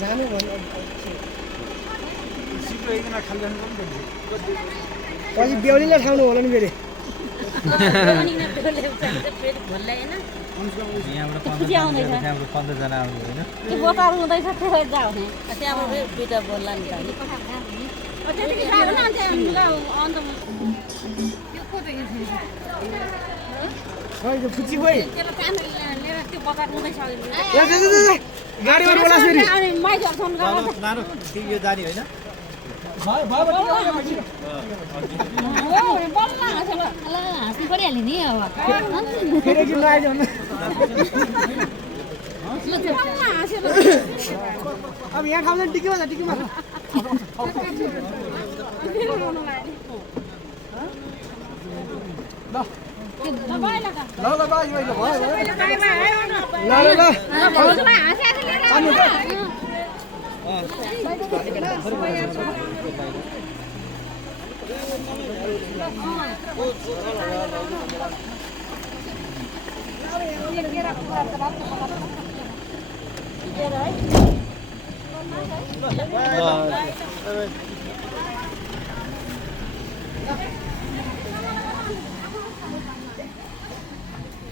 जानु पछि बेहुलीलाई ठाउनु होला नि फेरि फुची खोइ गाडीमा बोला फेरि यो जाने होइन हाँस्नु परिहाल्यो नि अब अब यहाँ ठाउँमा टिकीमा छ टिकीमा